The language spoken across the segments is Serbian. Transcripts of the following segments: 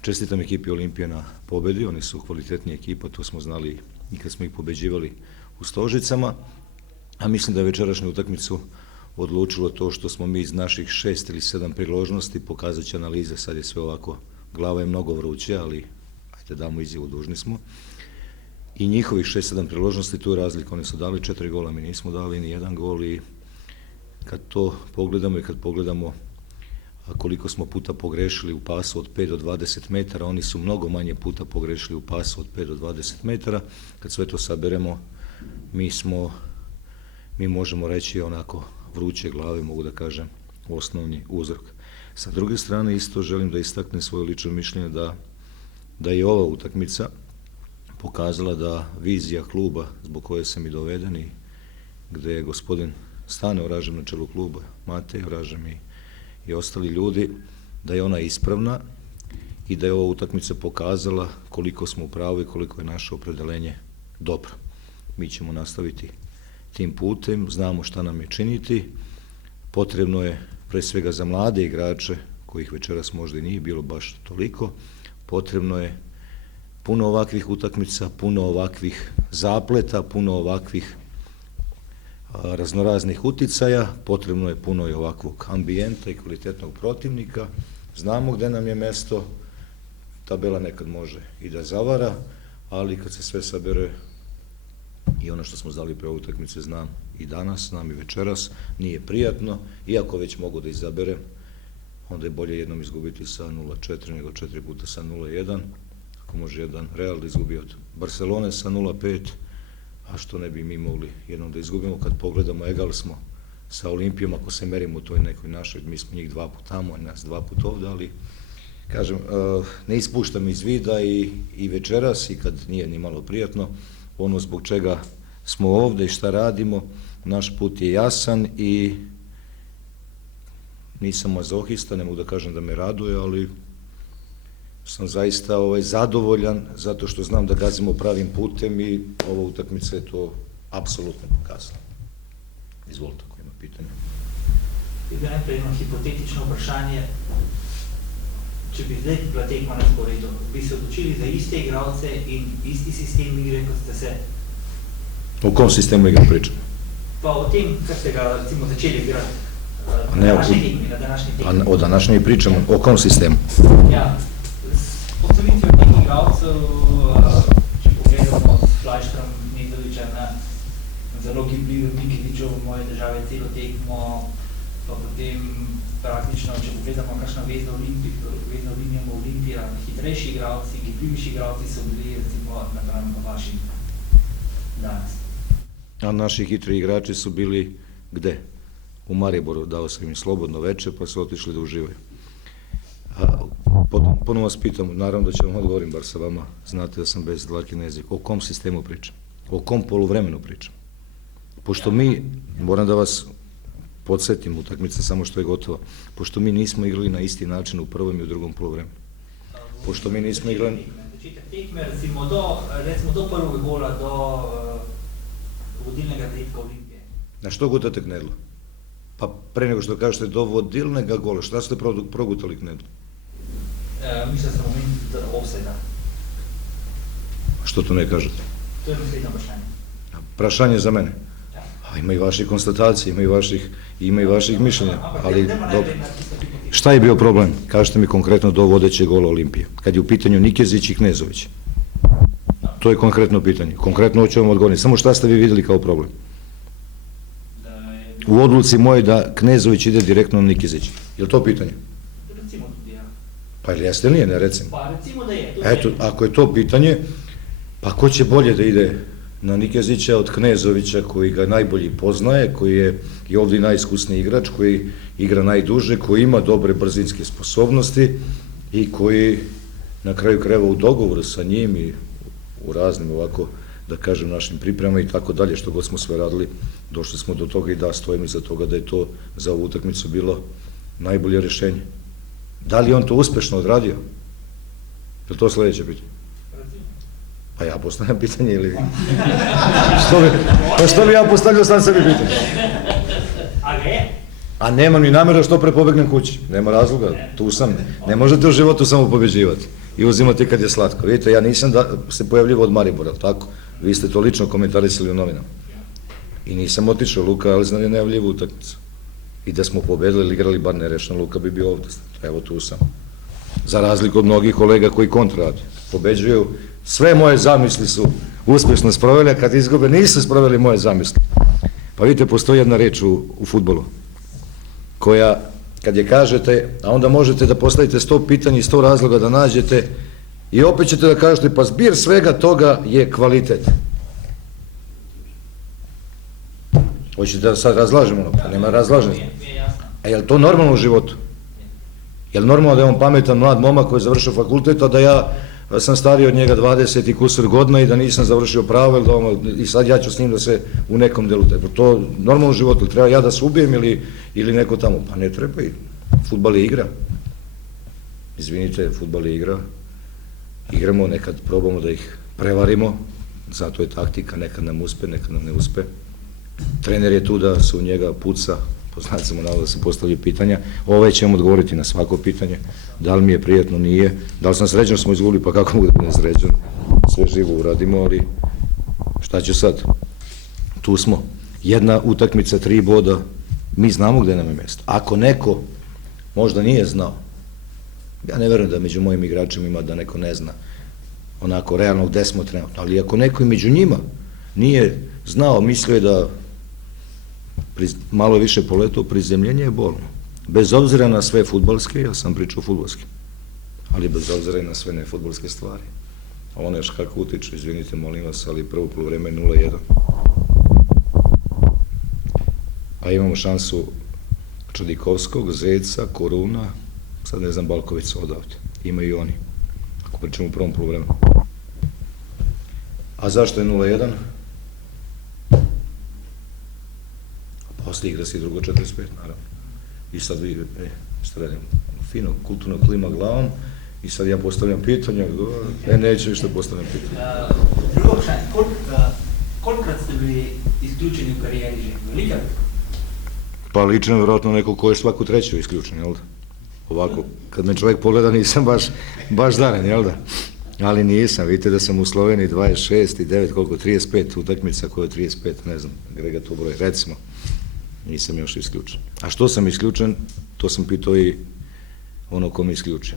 Čestitam ekipi Olimpije na pobedi, oni su kvalitetnija ekipa, to smo znali i kad smo ih pobeđivali u Stožicama, a mislim da je večerašnju utakmicu odlučilo to što smo mi iz naših 6 ili 7 priložnosti, pokazat će analize, sad je sve ovako, glava je mnogo vruće, ali ajde damo izjavu, dužni smo. I njihovih 6-7 priložnosti, tu je razlika, oni su dali 4 gola, mi nismo dali ni jedan gol i kad to pogledamo i kad pogledamo koliko smo puta pogrešili u pasu od 5 do 20 metara, oni su mnogo manje puta pogrešili u pasu od 5 do 20 metara, kad sve to saberemo, mi možemo reći onako vruće glave, mogu da kažem, osnovni uzrok. Sa druge strane, isto želim da istaknem svoje lično mišljenje da je ova utakmica pokazala da vizija kluba zbog koje sam i doveden i gde je gospodin Stane Oražem na čelu kluba, Matej Oražem i ostali ljudi, da je ona ispravna i da je ova utakmica pokazala koliko smo u pravu i koliko je naše opredelenje dobro. Mi ćemo nastaviti tim putem, znamo šta nam je činiti, potrebno je pre svega za mlade igrače, kojih večeras možda i nije bilo baš toliko, potrebno je puno ovakvih utakmica, puno ovakvih zapleta, puno ovakvih raznoraznih uticaja, potrebno je puno i ovakvog ambijenta i kvalitetnog protivnika, znamo gde nam je mesto, tabela nekad može i da zavara, ali kad se sve sabere i ono što smo znali pre ove utakmice znam i danas, znam i večeras, nije prijatno, iako već mogu da izaberem, onda je bolje jednom izgubiti sa 0-4 nego 4 puta sa 0-1, ako može jedan Real da izgubi od Barcelone sa 0-5, a što ne bi mi mogli jednom da izgubimo, kad pogledamo, egal smo sa Olimpijom, ako se merimo u toj nekoj našoj, mi smo njih 2 puta tamo, nas 2 puta ovde, ali kažem, ne ispuštam iz vida i večeras i kad nije ni malo prijatno, ono zbog čega smo ovde i šta radimo, naš put je jasan i nisam mazohista, ne mogu da kažem da me raduje, ali sam zaista zadovoljan zato što znam da gazimo pravim putem i ova utakmica je to apsolutno pokazala. Izvolite, ako ima pitanja. Najprej jedno hipotetično vprašanje. Če bi zdaj bila tekma na sporedu, bi se odločili za iste igralce in isti sistem igre, kot ste se... O kom sistemu igre pričam? Pa o tem, kar ste ga recimo začeli igrati na današnji tekmi. O današnji pričamo, o kom sistemu? Ja, s postavitvijo teh igralcev, če pogledamo s Flajštrom, Nedoviča na zelo gibljivo Mikevičev v moje države celo tekmo, pa potem praktično, če pogledamo kakšna vezna linija v Olimpija, hitrejši igralci, gibljivejši igralci so bili recimo napram vašim danes. A naši hitri igrači su bili gde? U Mariboru, dao sam im slobodno veče, pa su otišli da uživaju. Ponovno vas pitam, naravno da ću vam odgovorim, bar sa vama, znate da sam bez dlake na jeziku, o kom sistemu pričam? O kom poluvremenu pričam? Pošto mi, moram da vas podsjetim, utakmica samo što je gotova, pošto mi nismo igrali na isti način u prvom i u drugom poluvremenu. Pošto mi nismo igrali... Tekme, recimo do prvog gola, do vodilnega zadetka Olimpije. Na što gutate Knedla? Pa pre nego što kažete do vodilnega gola, šta ste progutali Knedla? Mislim da sam moment offside-a. Što to ne kažete? To je naslednje vprašanje. Prašanje za mene? Ima i vaših konstatacija, ima i vaših mišljenja, ali dobro. Šta je bio problem? Kažete mi konkretno do vodećeg gola Olimpije, kad je u pitanju Nikezić i Knezović. To je konkretno pitanje. Konkretno hoću vam odgovoriti. Samo šta ste vi videli kao problem? U odluci moje da Knezović ide direktno na Nikezić. Je li to pitanje? Recimo tudi, ja. Pa ili jeste ili nije, ne recimo? Pa recimo da je. Eto, ako je to pitanje, pa ko će bolje da ide na Nikezića od Knezovića, koji ga najbolji poznaje, koji je i ovdje najiskusniji igrač, koji igra najduže, koji ima dobre brzinske sposobnosti i koji na kraju krajeva u dogovoru sa njim i u raznim ovako, da kažem, našim pripremama i tako dalje, što god smo sve radili, došli smo do toga i da stojimo iza toga da je to za ovu utakmicu bilo najbolje rešenje. Da li on to uspešno odradio? Je li to sledeće pitanje? Pa ja postavljam pitanje ili vi? Pa što bi ja postavljao sam sebi pitanje? A ga je? A nemam ni namjeru što pre pobegnem kući. Nema razloga, tu sam. Ne možete u životu samo pobeđivati i uzimati kad je slatko. Vidite, ja nisam se pojavljivo od Maribora, tako? Vi ste to lično komentarisali u novinama. I nisam otišao, Luka Alznan je najavljivu utakmicu. I da smo pobedili ili igrali bar nerešeno, Luka bi bio ovdje. Evo tu sam. Za razliku od mnogih kolega koji kontrarade. Pobeđuju. Sve moje zamisli su uspješno sproveli, a kad izgube nisu sproveli moje zamisli. Pa vidite, postoji jedna reč u fudbalu, koja, kad je kažete, a onda možete da postavite 100 pitanja i 100 razloga da nađete i opet ćete da kažete, pa zbir svega toga je kvalitet. Hoćete da sad razlažemo ono? Pa nema razlaženja. A je li to normalno u životu? Je li normalno da je on pametan mlad momak koji je završio fakultet, a da ja sam stariji od njega 20 i kusur godina i da nisam završio pravo i sad ja ću s njim da se u nekom delu treba. To normalno u životu, treba ja da se ubijem ili neko tamo, pa ne treba i fudbal je igra. Izvinite, fudbal je igra, igramo, nekad probamo da ih prevarimo, zato je taktika, nekad nam uspe, nekad nam ne uspe. Trener je tu da se u njega puca, po znacima navoda da se postavljaju pitanja, ovaj će vam odgovoriti na svako pitanje, da li mi je prijatno, nije, da li sam sređen, smo izgubili, pa kako mogu da budem sređen, sve živo uradimo, ali šta će sad? Tu smo, jedna utakmica, 3 boda, mi znamo gde nam je mesto. Ako neko možda nije znao, ja ne verujem da među mojim igračima ima da neko ne zna onako realno gde smo trenutno, ali ako neko i među njima nije znao, mislio je da malo više poletao, prizemljenje je bolno. Bez obzira na sve fudbalske, ja sam pričao fudbalske, ali bez obzira i na sve nefudbalske stvari. A ono još kako utiče, izvinite, molim vas, ali prvo polovreme je 0-1. A imamo šansu Čadikovskog, Zeca, Koruna, sad ne znam Balkovića odavde. Imaju i oni, ako pričamo u prvom polovremenu. A zašto je 0-1? Posle igra se i drugo 45, naravno. I sad vi, stradim, fino, kulturno klima glavom i sad ja postavljam pitanje, neću više da postavljam pitanje. Drugo vprašanje, kolikrat ste bili izključeni u karijeri že? Velikrat? Pa lično je vjerojatno neko ko je svaku treću isključen, jel da? Ovako, kad me čovjek pogleda nisam baš daren, jel da? Ali nisam, vidite da sam u Sloveniji 26 i 9, koliko, 35 utakmica, koje je 35, ne znam, gde ga to broj, recimo. Nisam još isključen. A što sam isključen, to sam pitao i ono ko mi isključi.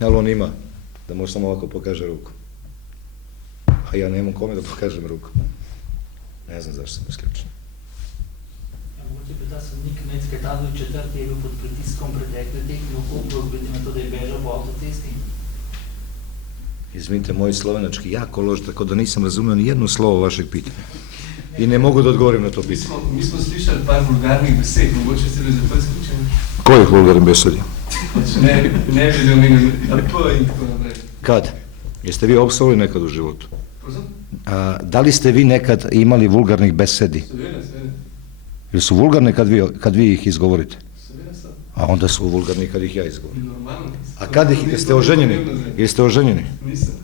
Ali on ima, da može samo ovako pokaže ruku. A ja nemam kome da pokažem ruku. Ne znam zašto sam isključen. Mogoče bi ta sodnik Mecke Tadović četrti je bil pod pritiskom pretekle tekme v Kopru, glede na to, da je bežal po avtocesti. Izvinite, moj slovenački jako loš, tako da nisam razumio ni jedno slovo vašeg pitanja. I ne mogu da odgovorim na to pitanje. Mi smo slišali par vulgarnih besed, mogoče ste bili zato isključeni. Kojih vulgarnih besedi? Ne bi omenili AP i tako naprej. Kad? Jeste vi opsovali nekad u životu? Prosim? Da li ste vi nekad imali vulgarnih besedi? Seveda. Ili su vulgarne kad vi ih izgovorite? Seveda sam. A onda su vulgarni kad ih ja izgovorim. Normalno. A kad ih, jeste oženjeni? Jeste oženjeni? Nisam.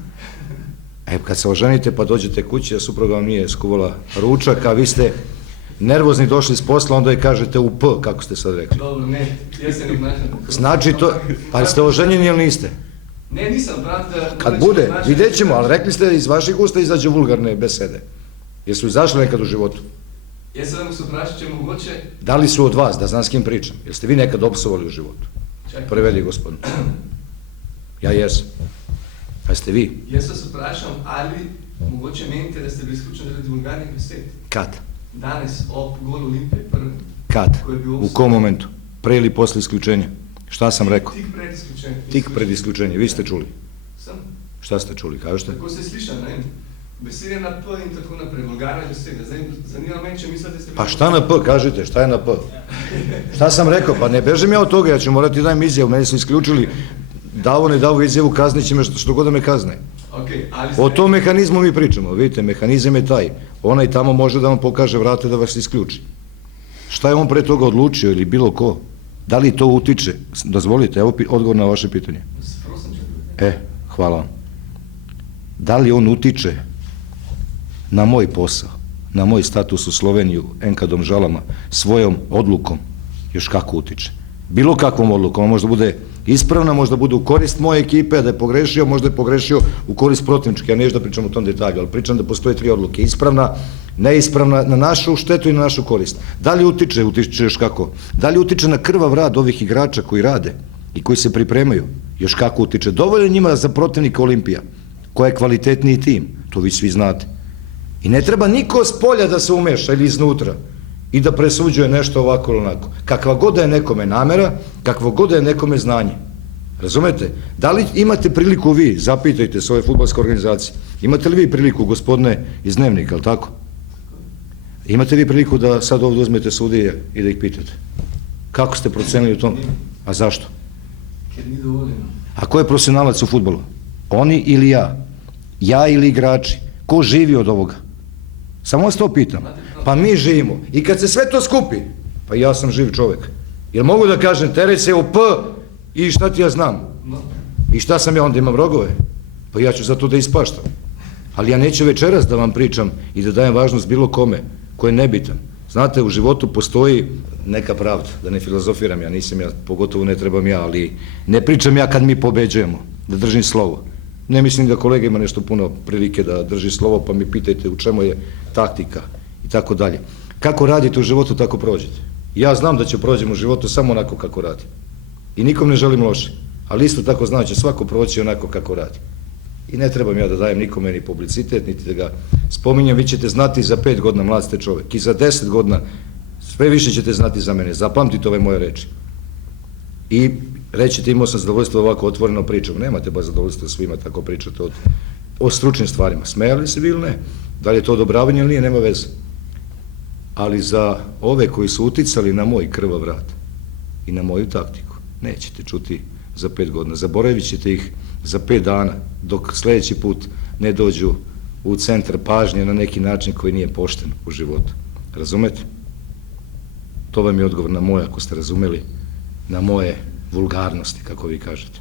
Kad se oženite pa dođete kući, a supruga vam nije skuvala ručak, a vi ste nervozni došli s posla, onda je kažete u P, kako ste sad rekli. Dobro, ne, ja se ne obnašam tako. Znači to, pa ste oženjeni ili niste? Ne, nisam, brat. Kad bude, vidjet ćemo, ali rekli ste iz vaših usta izađu vulgarne besede. Jesu izašli nekad u životu? Ja sad mu se oprašat će mogoče... Da li su od vas, da znam s kim pričam? Jeste vi nekad opsovali u životu? Prevedi, gospodin. Ja jesam. A ste vi? Jaz vas vprašam, ali mogoče menite, da ste bili izključeni zaradi vulgarnih besed? Kad? Danes, ob golu Olimpije, prvem. Kad? U kom momentu? Pre ili posle isključenja? Šta sam rekao? Tik pred isključenjem. Tik pred isključenjem. Vi ste čuli? Sam. Šta ste čuli, kažete? Tako se sliša, ne? Besede na P in tako naprej, vulgarne besede. Zdaj, zanima me, če mislite, da ste... Pa šta na P, kažete, šta je na P? Šta sam rekao? Pa ne bežim ja od toga, ja ću morati da dajem izjavu, meni su isključili, davo ne davo izjavu, kazniće me što god da me kazne. O tom mehanizmu mi pričamo, vidite, mehanizam je taj, onaj tamo može da vam pokaže vrate da vas isključi. Šta je on pre toga odlučio ili bilo ko? Da li to utiče? Dozvolite, evo odgovor na vaše pitanje. Hvala vam. Da li on utiče na moj posao? na moj status u Sloveniju, NK Domžalama, svojom odlukom, još kako utiče. Bilo kakvom odlukom, možda bude ispravna, možda bude u korist moje ekipe, da je pogrešio, možda je pogrešio u korist protivničke, ja neću da pričam o tom detalju, ali pričam da postoje 3 odluke, ispravna, neispravna, na našu štetu i na našu korist. Da li utiče još kako? Da li utiče na krvav rad ovih igrača koji rade i koji se pripremaju? Još kako utiče? Dovoljno njima za protivnika Olimpija, koja je kvalitetniji tim, to vi svi znate. I ne treba niko s polja da se umeša ili iznutra i da presuđuje nešto ovako ili onako. Kakva god da je nekome namera, kakva god da je nekome znanje. Razumete? Da li imate priliku vi, zapitajte se ove fudbalske organizacije, imate li vi priliku, gospodine iz Dnevnika, ali tako? Imate vi priliku da sad ovdje uzmete sudije i da ih pitate? Kako ste procenili u tom? A zašto? Ker ni dovoljeno. A ko je profesionalac u fudbalu? Oni ili ja? Ja ili igrači? Ko živi od ovoga? Samo vas to pitam. Pa mi živimo. I kad se sve to skupi, pa ja sam živ čovjek. Jer mogu da kažem, teret se u P i šta ti ja znam? I šta sam ja onda, imam rogove? Pa ja ću za to da ispaštam. Ali ja neću večeras da vam pričam i da dajem važnost bilo kome, ko je nebitan. Znate, u životu postoji neka pravda, da ne filozofiram ja, nisam ja, pogotovo ne trebam ja, ali ne pričam ja kad mi pobeđujemo, da držim slovo. Ne mislim da kolega ima nešto puno prilike da drži slovo, pa mi pitajte u čemu je taktika i tako dalje. Kako radite u životu, tako prođete. Ja znam da ću prođem u životu samo onako kako radi. I nikom ne želim loše, ali isto tako znam da će svako proći onako kako radi. I ne trebam ja da dajem nikome ni publicitet, niti da ga spominjem, vi ćete znati za 5 godina, mlad ste čovjek, i za 10 godina sve više ćete znati za mene, zapamtite ove moje reči. I rećete, imao sam zadovoljstvo ovako otvoreno pričam, nemate baš zadovoljstvo svima tako pričate o stručnim stvarima, smejali se vi ili ne, da li je to odobravanje ili nije, nema veze. Ali za ove koji su uticali na moj krvav rad i na moju taktiku, nećete čuti za 5 godina, zaboravit ćete ih za 5 dana, dok sljedeći put ne dođu u centar pažnje na neki način koji nije pošten u životu. Razumete? To vam je odgovor na moje, ako ste razumeli, na moje vulgarnosti, kako vi kažete.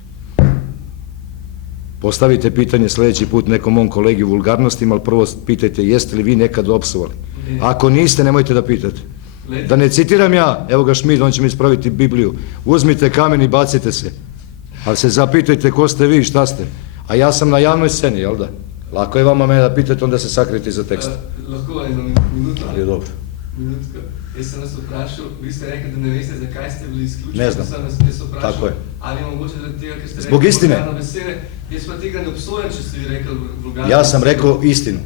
Postavite pitanje sljedeći put nekom mom kolegi u vulgarnostima, ali prvo pitajte jeste li vi nekad opsovali. Ako niste, nemojte da pitate. Da ne citiram ja, evo ga Šmid, on će mi ispraviti Bibliju. Uzmite kamen i bacite se. Ali se zapitajte ko ste vi i šta ste. A ja sam na javnoj sceni, jel da? Lako je vama mene da pitate, onda se sakrite iza teksta. Lahko eno minuto? Ali je dobro. Minutko. Jaz sem vas vprašal, vi ste rekli, da ne veste, zakaj ste bili izključeni. Ne znam. Sam vas vprašal, tako je. Ali mogoče zaradi tega, ker ste Zbog rekli istine. vulgarne besede. Jaz pa tega ne obsojam, če ste vi rekli vulgarne. Ja sam rekao istinu.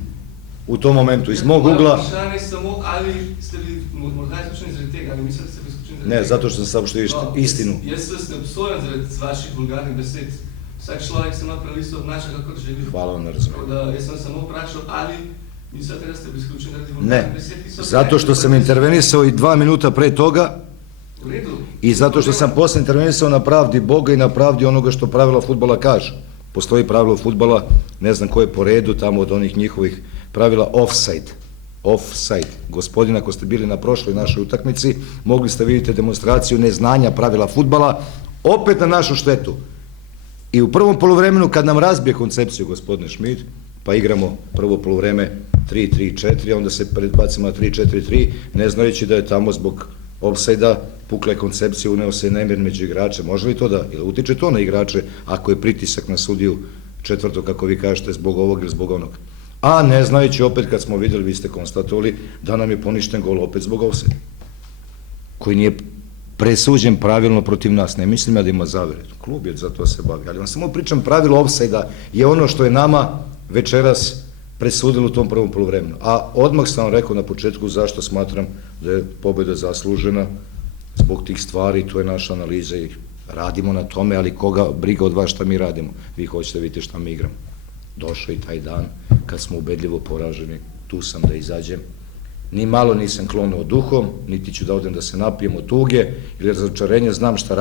U tom momentu, iz mog ugla... Vprašanje samo, ali ste bili morda izključeni zaradi tega, ali mislite, da ste bili izključeni zaradi tega? Ne, zato što sam saopštio istinu. Jaz vas ne obsojam zaradi vaših vulgarnih besed. Vsak človek se ima pravico obnaša, kakor želi. Hvala vam na razumijevanju. Jaz sem samo vprašal, ali mislite, da ste bili izključeni zaradi vulgarnih besed, ki so... Ne, zato što sam intervenisao i 2 minuta pre toga U redu. i zato što sam posle intervenisao na pravdi Boga i na pravdi onoga što pravila fudbala kažu. Postoji pravilo fudbala, ne znam ko je po redu tamo od onih njihovih pravila offside. Offside. Gospodin, ako ste bili na prošloj našoj utakmici, mogli ste vidjeti demonstraciju neznanja pravila fudbala, opet na našu štetu. I u prvom poluvremenu, kad nam razbije koncepciju, gospodine Šmid, pa igramo prvo poluvreme 3-3-4, onda se predbacimo na 3-4-3, ne znajući da je tamo zbog ofsajda pukle koncepcije, uneo se nemir među igrače. Može li to da, ili utiče to na igrače, ako je pritisak na sudiju četvrto, kako vi kažete, zbog ovog ili zbog onog? A ne znajući opet, kad smo vidjeli, vi ste konstatovali da nam je poništen gol opet zbog ofsajda, koji nije presuđen pravilno protiv nas. Ne mislim ja da ima zavere. Klub je za to se bavi. Ali vam samo pričam, pravilo ofsajda je ono što je nama večeras presudilo u tom prvom poluvremenu. A odmah sam vam rekao na početku zašto smatram da je pobjeda zaslužena zbog tih stvari, to je naša analiza i radimo na tome, ali koga briga od vas šta mi radimo. Vi hoćete vidjeti šta mi igramo. Došao i taj dan kad smo ubedljivo poraženi, tu sam da izađem. Ni malo nisam klonuo duhom, niti ću da odem da se napijem od tuge ili razočarenja, znam šta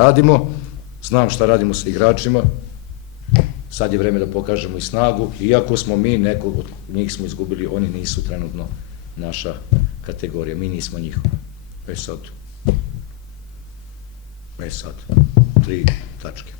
radimo sa igračima. Sad je vreme da pokažemo i snagu, iako smo mi, nekog od njih smo izgubili, oni nisu trenutno naša kategorija, mi nismo njihova. Sad, 3 tačke.